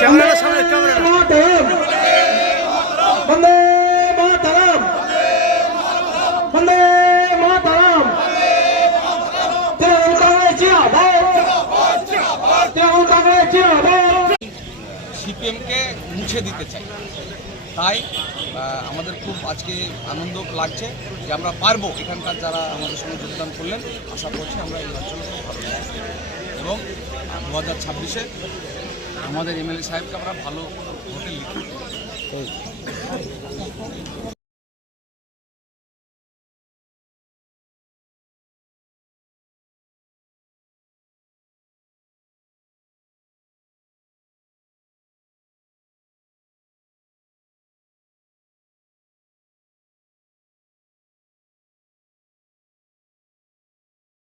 ক্যামেরার সামনে ক্যামেরা বন্দে মাতরম বন্দে মাতরম তৃণমূল কংগ্রেস জিন্দাবাদ তৃণমূল কংগ্রেস জিন্দাবাদ। সিপিএমকে মুছে দিতে চাই, তাই আমাদের খুব আজকে আনন্দ লাগছে যে আমরা পারবো। এখানকার যারা আমাদের সঙ্গে যোগদান করলেন, আশা করছি আমরা এই অঞ্চলে খুব ভালো লাগবে এবং 2026-এ আমাদের এমএলএ সাহেবকে আমরা ভালো ভোটে লিখব।